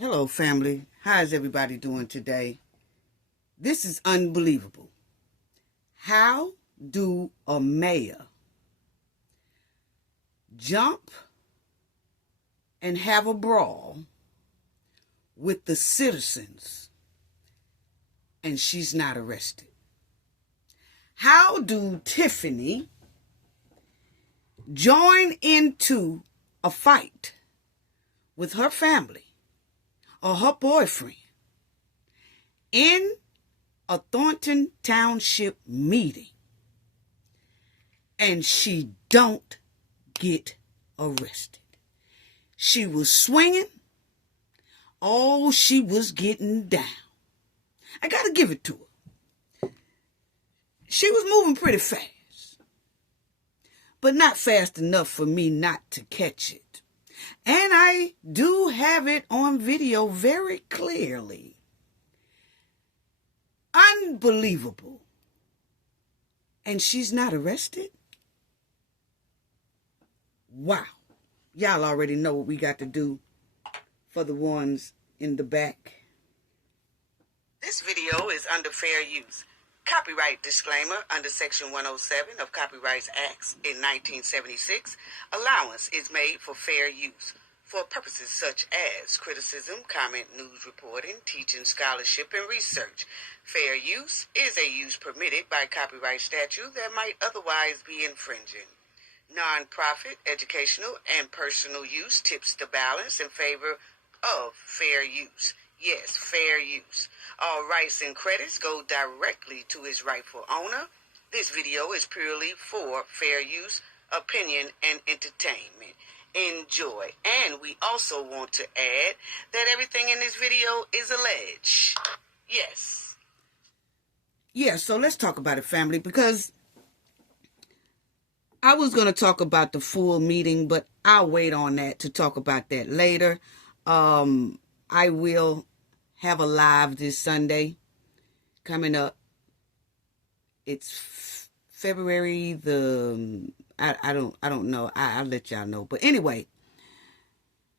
Hello, family. How is everybody doing today? This is unbelievable. How do a mayor jump and have a brawl with the citizens and she's not arrested? How do Tiffany join into a fight with her family or her boyfriend in a Thornton Township meeting and she don't get arrested? She was swinging. Oh, she was getting down. I got to give it to her. She was moving pretty fast, but not fast enough for me not to catch it. And I do have it on video very clearly. Unbelievable. And she's not arrested? Wow. Y'all already know what we got to do for the ones in the back. This video is under fair use. Copyright disclaimer under Section 107 of Copyrights Acts in 1976. Allowance is made for fair use for purposes such as criticism, comment, news reporting, teaching, scholarship, and research. Fair use is a use permitted by copyright statute that might otherwise be infringing. Non-profit, educational, and personal use tips the balance in favor of fair use. Yes, fair use. All rights and credits go directly to its rightful owner. This video is purely for fair use, opinion, and entertainment. Enjoy. And we also want to add that everything in this video is alleged. Yes. Yeah, so let's talk about it, family, because I was going to talk about the full meeting, but I'll wait on that to talk about that later. I will have a live this Sunday coming up. It's February I don't know. I'll let y'all know. But anyway,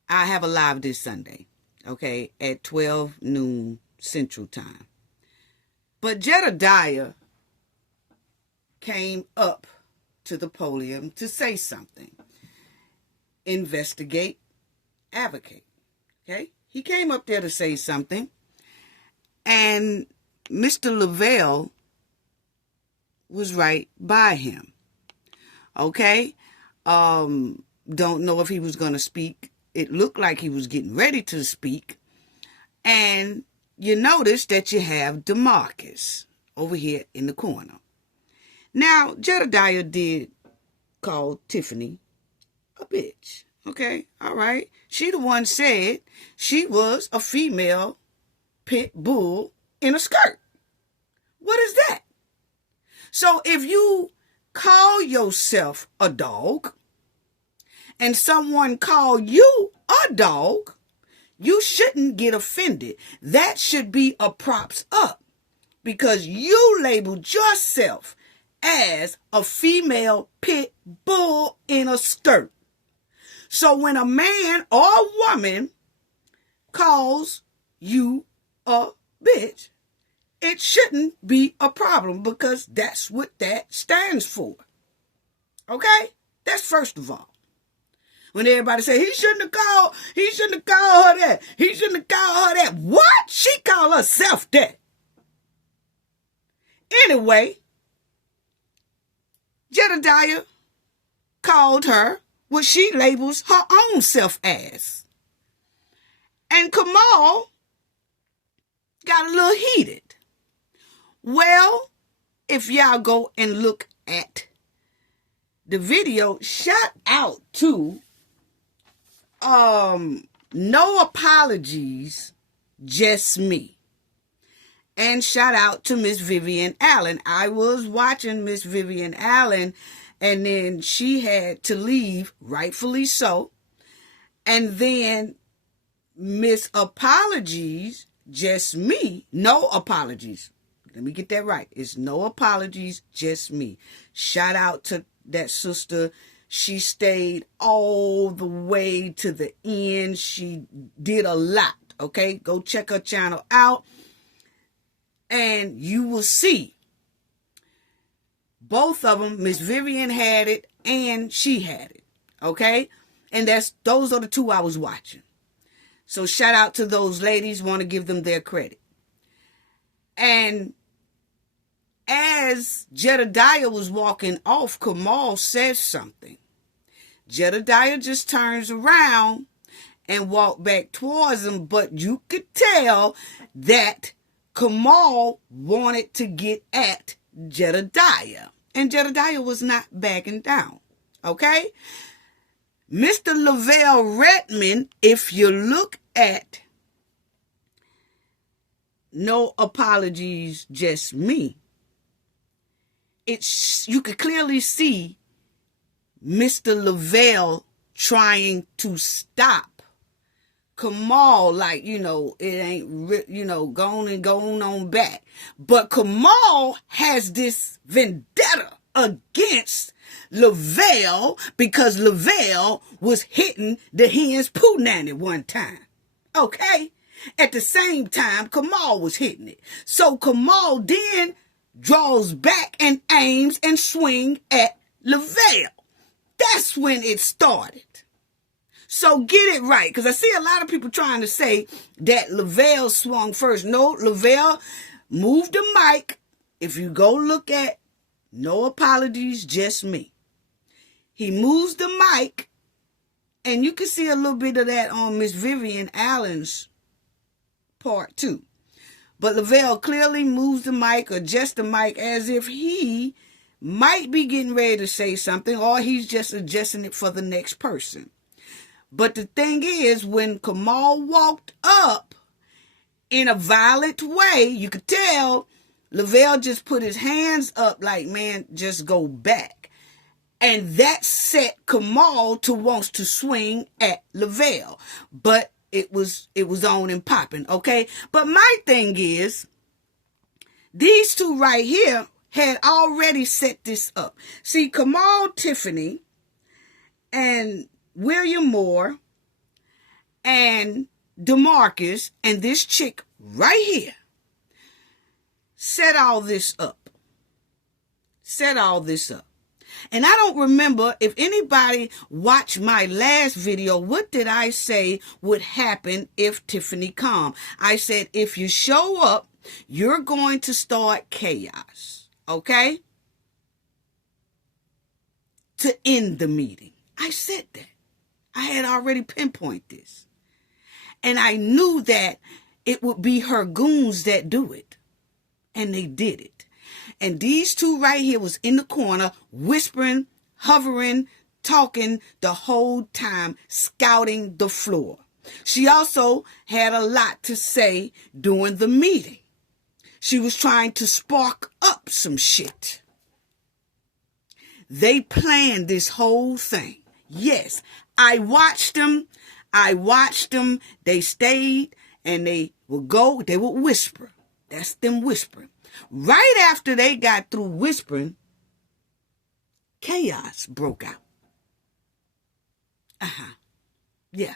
I have a live this Sunday, okay, at 12 noon Central Time. But Jedediah came up to the podium to say something. Investigate, advocate. Okay? He came up there to say something. And Mr. Lavelle was right by him. Okay? Don't know if he was going to speak. It looked like he was getting ready to speak. And you notice that you have DeMarcus over here in the corner. Now, Jedediah did call Tiffany a bitch. Okay, all right. She the one said she was a female pit bull in a skirt. What is that? So if you call yourself a dog and someone call you a dog, you shouldn't get offended. That should be a props up because you labeled yourself as a female pit bull in a skirt. So when a man or a woman calls you a bitch, it shouldn't be a problem because that's what that stands for. Okay? That's first of all. When everybody say he shouldn't have called her that. He shouldn't have called her that. What? She called herself that. Anyway, Jedediah called her what she labels her own self as. And Kamal got a little heated. Well, if y'all go and look at the video, shout out to No Apologies, Just Me. And shout out to Miss Vivian Allen. I was watching Miss Vivian Allen, and then she had to leave, rightfully so. And then Miss Apologies, Just Me. No Apologies. Let me get that right. It's No Apologies, Just Me. Shout out to that sister. She stayed all the way to the end. She did a lot Okay, go check her channel out and you will see both of them. Miss Vivian had it and she had it. Okay, and those are the two I was watching. So shout out to those ladies. Want to give them their credit. And as Jedediah was walking off, Kamal said something. Jedediah just turns around and walked back towards him, but you could tell that Kamal wanted to get at Jedediah. And Jedediah was not backing down. Okay? Mr. Lavelle Redmond, if you look at No Apologies, Just Me, you could clearly see Mr. Lavelle trying to stop Kamal, like, it ain't, going on back. But Kamal has this vendetta against Lavelle because Lavelle was hitting the hen's poo nanny one time. Okay? At the same time, Kamal was hitting it. So Kamal then draws back and aims and swing at Lavelle. That's when it started. So get it right, because I see a lot of people trying to say that Lavelle swung first. No, Lavelle moved the mic. If you go look at No Apologies, Just Me, he moves the mic, and you can see a little bit of that on Miss Vivian Allen's part too. But Lavelle clearly moves the mic, or adjusts the mic, as if he might be getting ready to say something, or he's just adjusting it for the next person. But the thing is, when Kamal walked up in a violent way, you could tell Lavelle just put his hands up like, man, just go back. And that set Kamal to wants to swing at Lavelle. But it was on and popping, okay? But my thing is, these two right here had already set this up. See, Kamal, Tiffany, and William Moore, and DeMarcus, and this chick right here set all this up. Set all this up. And I don't remember if anybody watched my last video. What did I say would happen if Tiffany come? I said, if you show up, you're going to start chaos. Okay? To end the meeting. I said that. I had already pinpointed this. And I knew that it would be her goons that do it. And they did it. And these two right here was in the corner, whispering, hovering, talking the whole time, scouting the floor. She also had a lot to say during the meeting. She was trying to spark up some shit. They planned this whole thing. Yes, I watched them. They stayed and they would whisper. That's them whispering. Right after they got through whispering, chaos broke out. Yeah.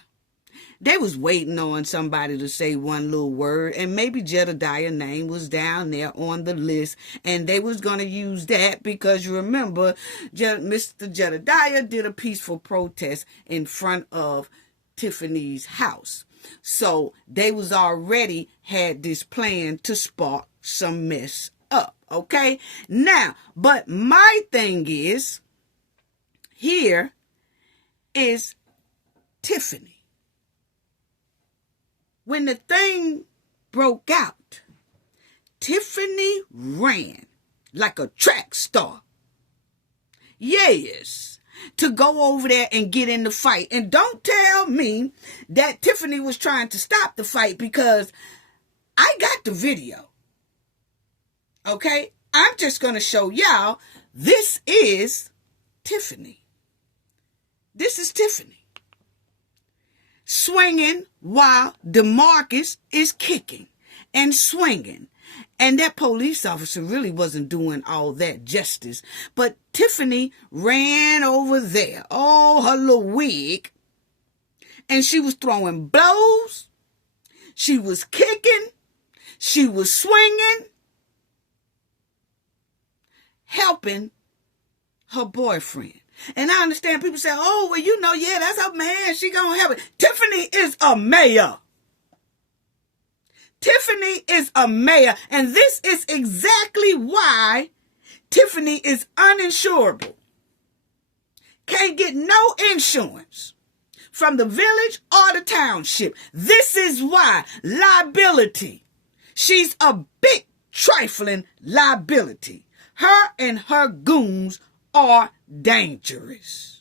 They was waiting on somebody to say one little word, and maybe Jedediah's name was down there on the list, and they was going to use that because you remember Mr. Jedediah did a peaceful protest in front of Tiffany's house. So they was already had this plan to spark some mess up, okay? Now, but my thing is, here is Tiffany. When the thing broke out, Tiffany ran like a track star. Yes, to go over there and get in the fight. And don't tell me that Tiffany was trying to stop the fight, because I got the video. Okay? I'm just going to show y'all, this is Tiffany. This is Tiffany. Swinging while DeMarcus is kicking and swinging. And that police officer really wasn't doing all that justice. But Tiffany ran over there, her little wig, and she was throwing blows. She was kicking. She was swinging, helping her boyfriend. And I understand people say, oh, well, you know, yeah, that's her man. She gonna help it. Tiffany is a mayor. Tiffany is a mayor. And this is exactly why Tiffany is uninsurable. Can't get no insurance from the village or the township. This is why liability. She's a big trifling liability. Her and her goons are dangerous.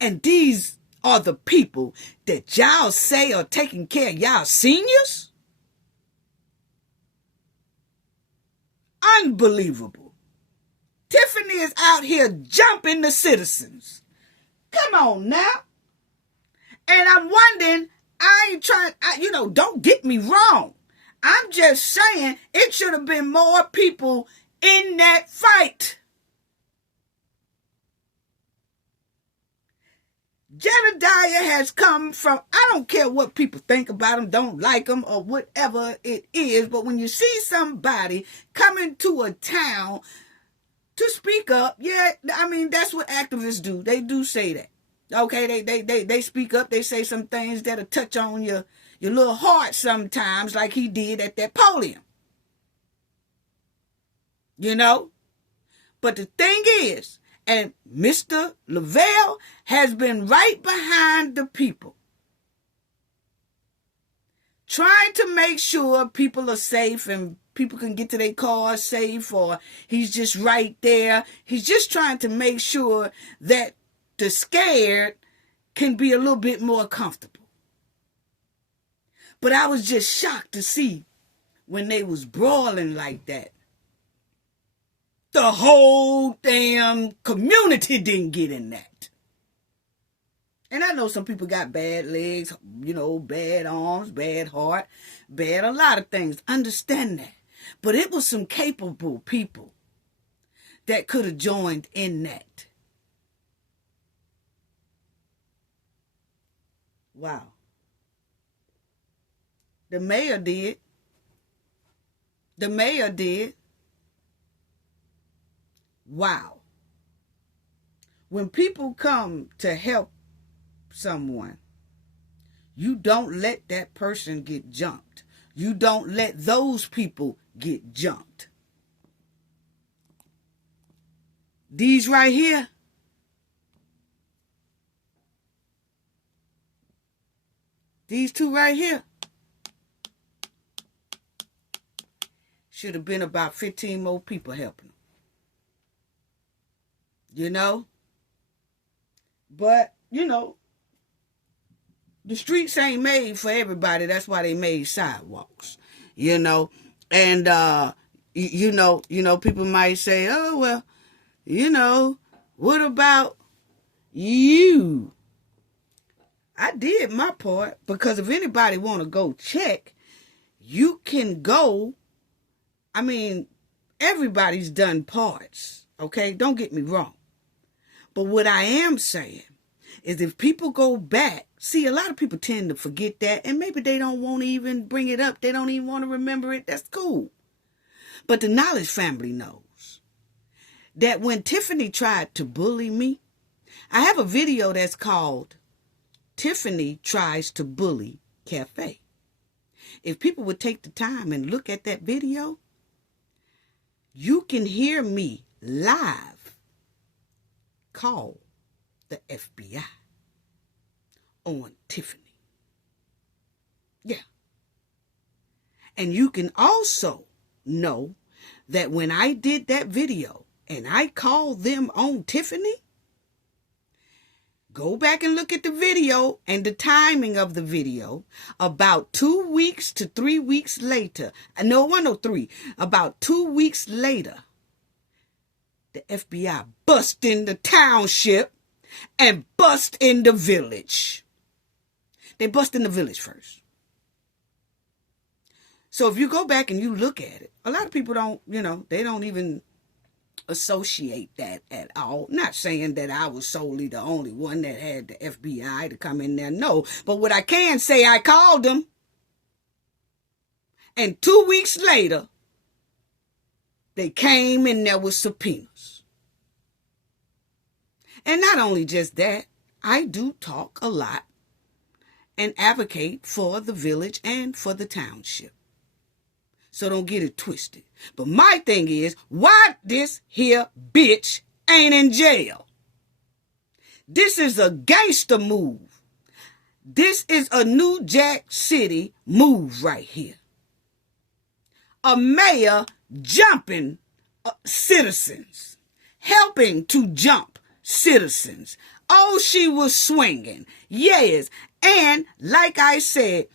And these are the people that y'all say are taking care of y'all seniors? Unbelievable. Tiffany is out here jumping the citizens. Come on now. And I'm wondering, I ain't trying, don't get me wrong. I'm just saying it should have been more people in that fight. Jedediah has come from, I don't care what people think about him, don't like him, or whatever it is, but when you see somebody coming to a town to speak up, yeah, I mean, that's what activists do. They do say that. Okay, they speak up, they say some things that'll touch on your little heart sometimes, like he did at that podium. You know? But the thing is, and Mr. Lavelle has been right behind the people, trying to make sure people are safe and people can get to their cars safe, or he's just right there. He's just trying to make sure that the scared can be a little bit more comfortable. But I was just shocked to see when they was brawling like that. The whole damn community didn't get in that. And I know some people got bad legs, bad arms, bad heart, bad a lot of things. Understand that. But it was some capable people that could have joined in that. Wow. The mayor did. The mayor did. Wow. When people come to help someone, you don't let that person get jumped. You don't let those people get jumped. These right here, these two right here, should have been about 15 more people helping them. But, the streets ain't made for everybody. That's why they made sidewalks, And, people might say, oh, well, what about you? I did my part, because if anybody want to go check, you can go. I mean, everybody's done parts, okay? Don't get me wrong. But what I am saying is if people go back, see, a lot of people tend to forget that, and maybe they don't want to even bring it up. They don't even want to remember it. That's cool. But the Knowledge family knows that when Tiffany tried to bully me, I have a video that's called Tiffany Tries to Bully Cafe. If people would take the time and look at that video, you can hear me live call the FBI on Tiffany. Yeah. And you can also know that when I did that video and I called them on Tiffany, go back and look at the video and the timing of the video. About 2 weeks to 3 weeks later, no, 103, about 2 weeks later, the FBI bust in the township and bust in the village. They bust in the village first. So if you go back and you look at it, a lot of people don't, they don't even associate that at all. Not saying that I was solely the only one that had the FBI to come in there. No. But what I can say, I called them. And 2 weeks later, they came and there was subpoenas. And not only just that, I do talk a lot and advocate for the village and for the township. So don't get it twisted. But my thing is, why this here bitch ain't in jail? This is a gangster move. This is a New Jack City move right here. A mayor jumping citizens, helping to jump citizens. Oh, she was swinging. Yes. And like I said,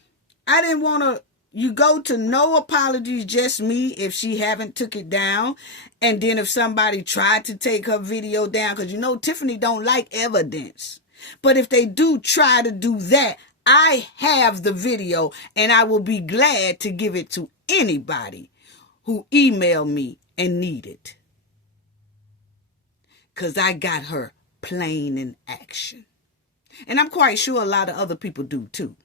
I didn't want to, you go to no apologies, just me, if she haven't took it down. And then if somebody tried to take her video down, because you know Tiffany don't like evidence. But if they do try to do that, I have the video and I will be glad to give it to anybody who email me and need it. Because I got her plain in action. And I'm quite sure a lot of other people do too.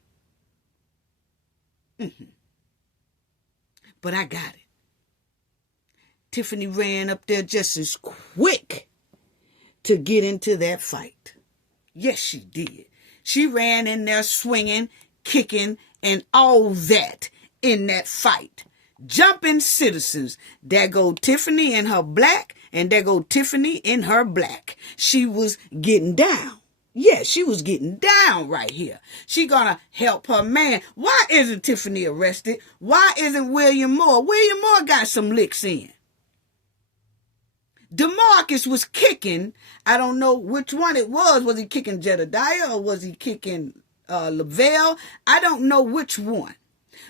But I got it. Tiffany ran up there just as quick to get into that fight. Yes, she did. She ran in there swinging, kicking, and all that in that fight. Jumping citizens. There go Tiffany in her black, and there go Tiffany in her black. She was getting down. Yeah, she was getting down right here. She gonna help her man. Why isn't Tiffany arrested? Why isn't William Moore? William Moore got some licks in. DeMarcus was kicking. I don't know which one it was. Was he kicking Jedediah or was he kicking Lavelle? I don't know which one.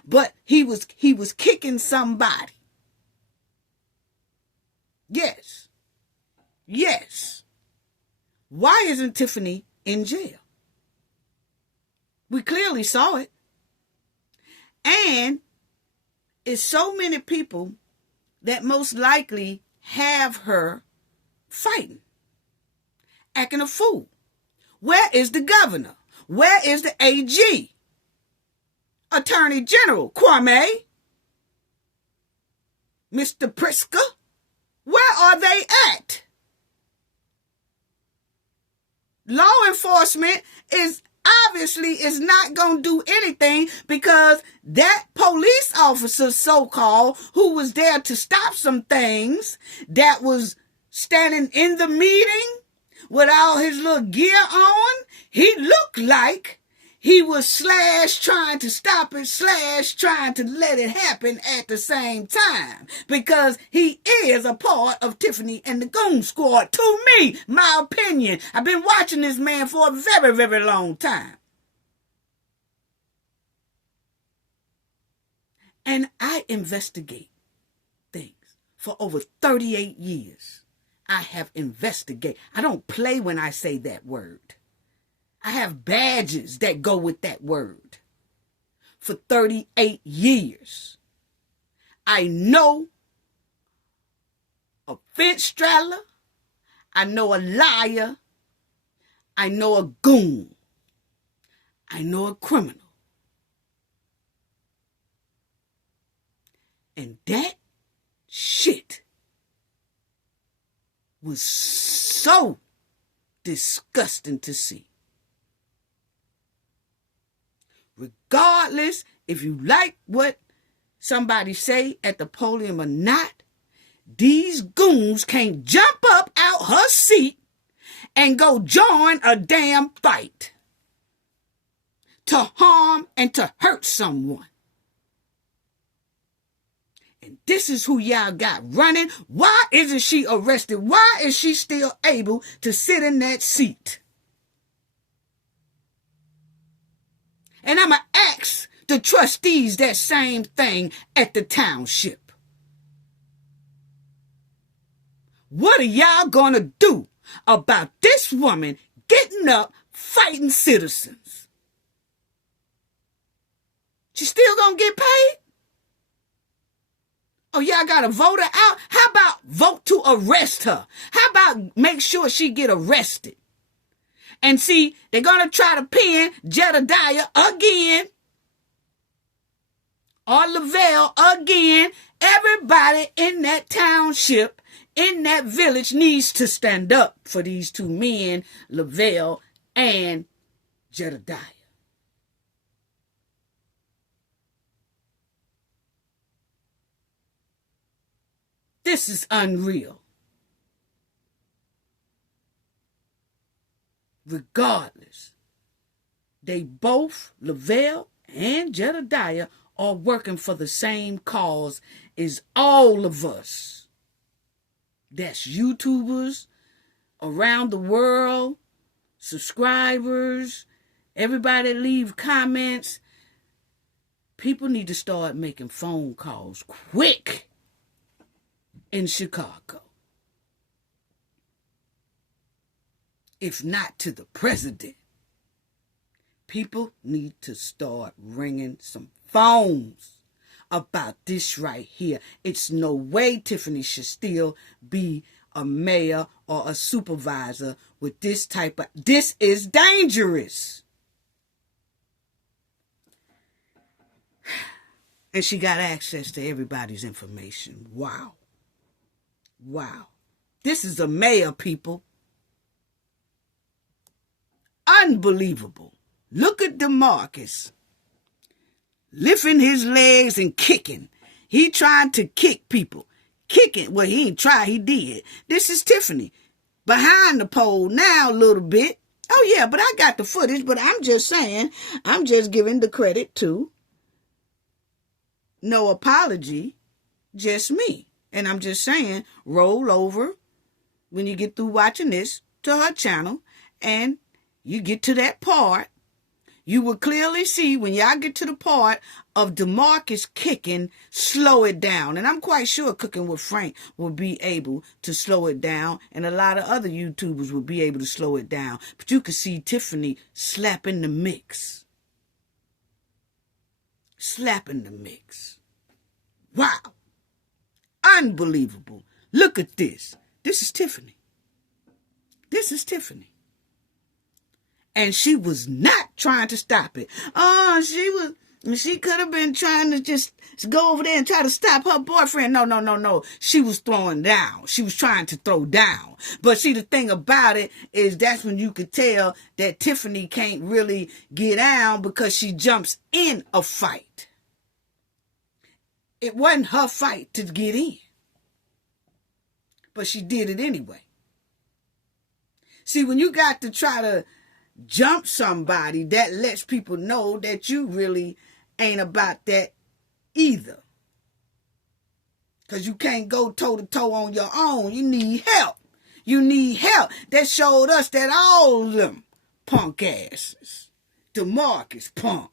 But he was kicking somebody. Yes. Yes. Why isn't Tiffany in jail? We clearly saw it. And it's so many people that most likely have her fighting, acting a fool. Where is the governor? Where is the AG? Attorney General Kwame? Mr. Pritzker? Where are they at? Law enforcement is not going to do anything because that police officer, so-called, who was there to stop some things, that was standing in the meeting with all his little gear on, he looked like he was / trying to stop it, / trying to let it happen at the same time. Because he is a part of Tiffany and the Goon Squad. To me, my opinion. I've been watching this man for a very, very long time. And I investigate things for over 38 years. I have investigated. I don't play when I say that word. I have badges that go with that word. For 38 years. I know a fence straddler. I know a liar. I know a goon. I know a criminal. And that shit was so disgusting to see. Regardless if you like what somebody say at the podium or not, these goons can't jump up out her seat and go join a damn fight to harm and to hurt someone. And this is who y'all got running. Why isn't she arrested? Why is she still able to sit in that seat? And I'm going to ask the trustees that same thing at the township. What are y'all going to do about this woman getting up, fighting citizens? She still going to get paid? Oh, y'all got to vote her out? How about vote to arrest her? How about make sure she get arrested? And see, they're going to try to pin Jedediah again. Or Lavelle again. Everybody in that township, in that village, needs to stand up for these two men, Lavelle and Jedediah. This is unreal. Regardless, they both, Lavelle and Jedediah, are working for the same cause as all of us. That's YouTubers around the world, subscribers, everybody leave comments. People need to start making phone calls quick in Chicago. If not to the president, people need to start ringing some phones about this right here. It's no way Tiffany should still be a mayor or a supervisor with this type of... This is dangerous. And she got access to everybody's information. Wow. Wow. This is a mayor, people. Unbelievable. Look at DeMarcus. Lifting his legs and kicking. He trying to kick people. Kicking. Well, he ain't try, he did. This is Tiffany. Behind the pole now a little bit. Oh, yeah, but I got the footage. But I'm just saying, I'm just giving the credit to no apology, just me. And I'm just saying, roll over when you get through watching this to her channel and you get to that part. You will clearly see when y'all get to the part of DeMarcus kicking, slow it down. And I'm quite sure Cooking with Frank will be able to slow it down. And a lot of other YouTubers will be able to slow it down. But you can see Tiffany slapping the mix. Slapping the mix. Wow. Unbelievable. Look at this. This is Tiffany. This is Tiffany. And she was not trying to stop it. Oh, she could have been trying to just go over there and try to stop her boyfriend. No. She was throwing down. She was trying to throw down. But see, the thing about it is that's when you could tell that Tiffany can't really get down because she jumps in a fight. It wasn't her fight to get in. But she did it anyway. See, when you got to try to jump somebody, that lets people know that you really ain't about that either. Because you can't go toe-to-toe on your own. You need help. You need help. That showed us that all of them punk asses. DeMarcus, punk.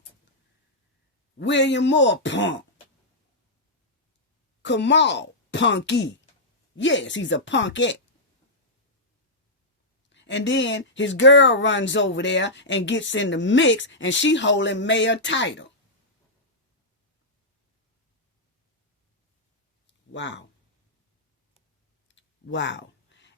William Moore, punk. Kamal, punky. Yes, he's a punkette. And then his girl runs over there and gets in the mix, and she holding mayor title. Wow. Wow.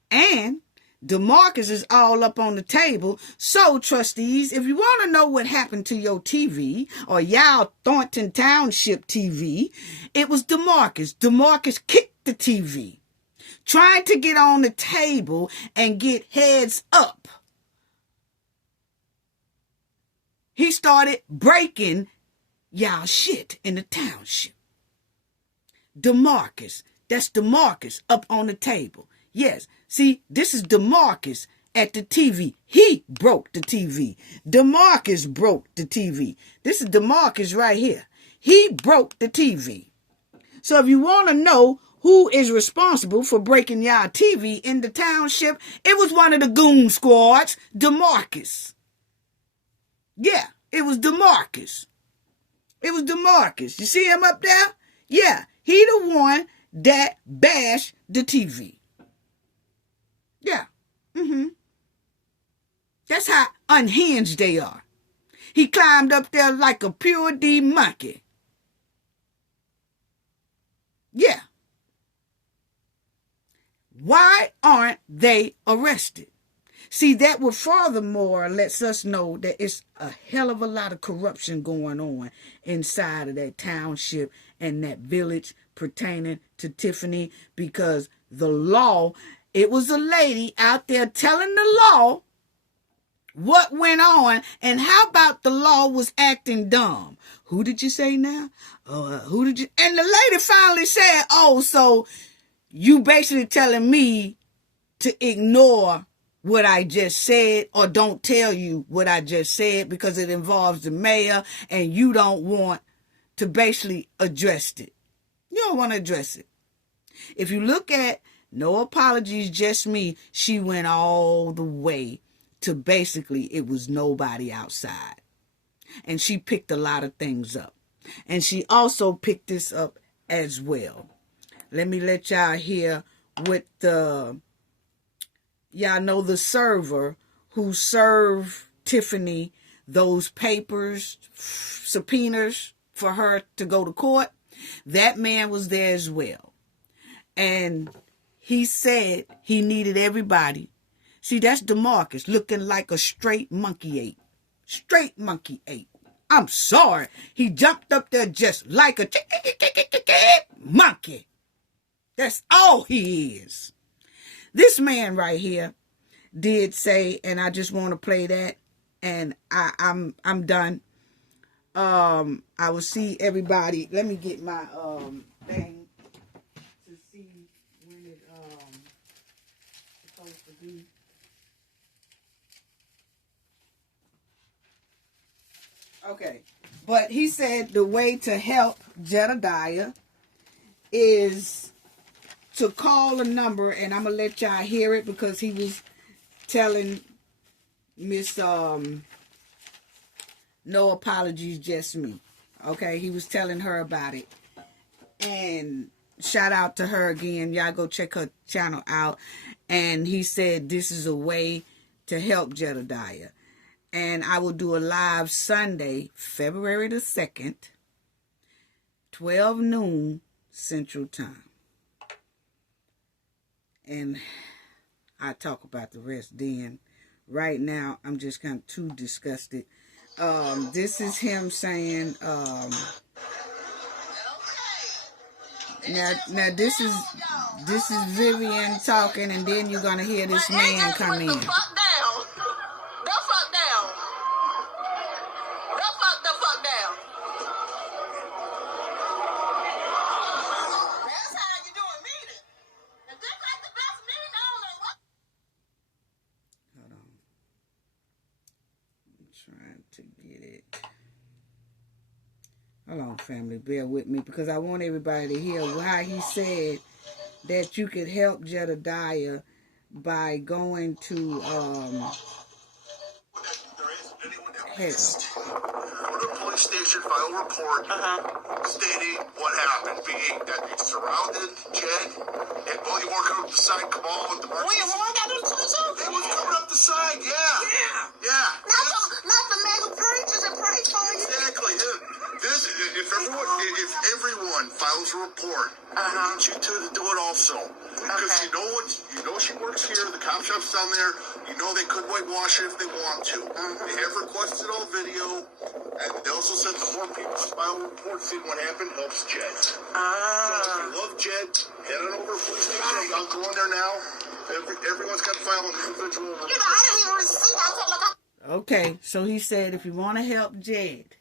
And DeMarcus is all up on the table. So, trustees, if you want to know what happened to your TV or y'all Thornton Township TV, it was DeMarcus. DeMarcus kicked the TV. Trying to get on the table and get heads up. He started breaking y'all shit in the township. DeMarcus. That's DeMarcus up on the table. Yes. See, this is DeMarcus at the TV. He broke the TV. DeMarcus broke the TV. This is DeMarcus right here. He broke the TV. So if you want to know who is responsible for breaking y'all TV in the township, it was one of the goon squads, DeMarcus. Yeah, it was DeMarcus. It was DeMarcus. You see him up there? Yeah, he the one that bashed the TV. Yeah. That's how unhinged they are. He climbed up there like a pure D monkey. Yeah. Why aren't they arrested? See, that would furthermore lets us know that it's a hell of a lot of corruption going on inside of that township and that village pertaining to Tiffany, because the law, it was a lady out there telling the law what went on, and how about the law was acting dumb? Who did you say now? Who did you? And the lady finally said, oh, so you basically telling me to ignore what I just said, or don't tell you what I just said because it involves the mayor and you don't want to basically address it. You don't want to address it. If you look at No Apologies, Just Me, she went all the way to basically it was nobody outside. And she picked a lot of things up. And she also picked this up as well. Let me let y'all hear what y'all know the server who served Tiffany those papers, subpoenas for her to go to court. That man was there as well. And he said he needed everybody. See, that's DeMarcus looking like a straight monkey ape. Straight monkey ape. I'm sorry. He jumped up there just like a monkey. That's all he is. This man right here did say, and I just want to play that, and I'm done. I will see everybody. Let me get my thing to see when it supposed to be. Okay, but he said the way to help Jedediah is to call a number, and I'm gonna let y'all hear it because he was telling Miss No Apologies, Just Me. Okay, he was telling her about it, and shout out to her again. Y'all go check her channel out. And he said this is a way to help Jedediah. And I will do a live Sunday, February the 2nd, 12 noon Central Time. And I talk about the rest then. Right now, I'm just kind of too disgusted. This is him saying, now this is Vivian talking, and then you're gonna hear this man come in. Trying to get it. Hold on, family, bear with me, because I want everybody to hear how he said that you could help Jedediah by going to police station, file a report stating what happened, being that it surrounded Jed, and William Moore coming up the side, come on. William Moore got up to the side? They was coming up the side, yeah. Not the man who preaches and prays for you. Exactly. If everyone files a report, I need you to do it also. Because you know she works here, the cop shop's down there, you know they could whitewash it if they want to. They have requested all video, and they also said the more people file reports, see what happened, helps Jed. So if you love Jed, head on over to the police station. I'm going there now. Everyone's got to file an individual report. I didn't even see that. Okay, so he said if you want to help Jed,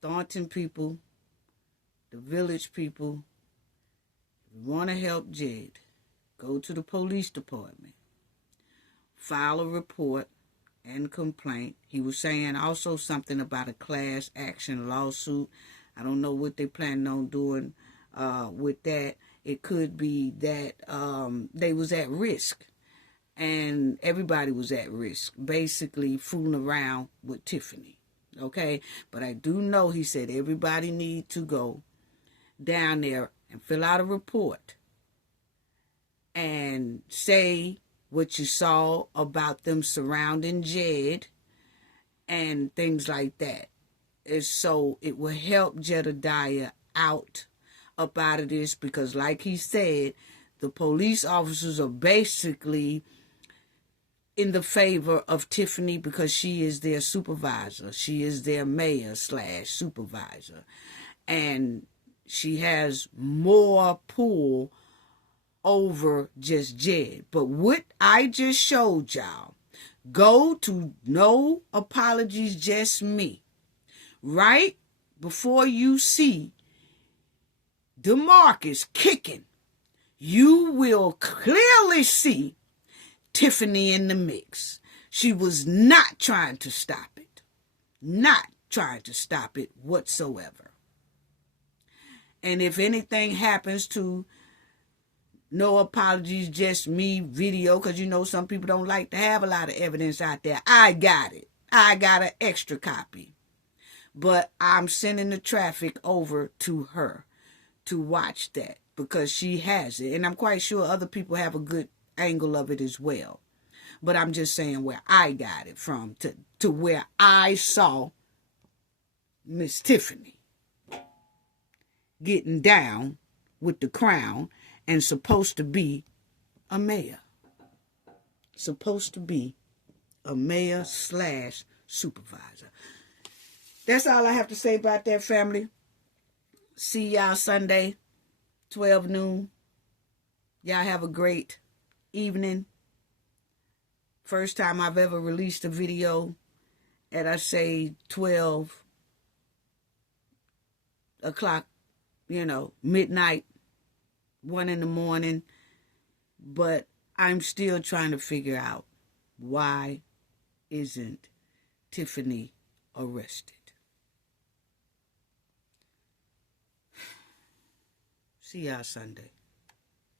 Thornton people, the village people, if you want to help Jed, go to the police department, file a report and complaint. He was saying also something about a class action lawsuit. I don't know what they plan on doing with that. It could be that they was at risk, and everybody was at risk, basically fooling around with Tiffany. Okay, but I do know he said everybody need to go down there and fill out a report and say what you saw about them surrounding Jed and things like that. And so it will help Jedediah out up out of this, because like he said, the police officers are basically in the favor of Tiffany because she is their supervisor. She is their mayor / supervisor. And she has more pull over just Jed. But what I just showed y'all, go to No Apologies Just Me. Right before you see DeMarcus kicking, you will clearly see Tiffany in the mix. She was not trying to stop it. Not trying to stop it whatsoever. And if anything happens to No Apologies Just Me video, because you know some people don't like to have a lot of evidence out there, I got it. I got an extra copy. But I'm sending the traffic over to her to watch that because she has it. And I'm quite sure other people have a good angle of it as well. But I'm just saying where I got it from to where I saw Miss Tiffany getting down with the crown and supposed to be a mayor. Supposed to be a mayor / supervisor. That's all I have to say about that, family. See y'all Sunday, 12 noon. Y'all have a great evening. First time I've ever released a video at, I say, 12 o'clock, midnight, 1 in the morning. But I'm still trying to figure out why isn't Tiffany arrested? See y'all Sunday.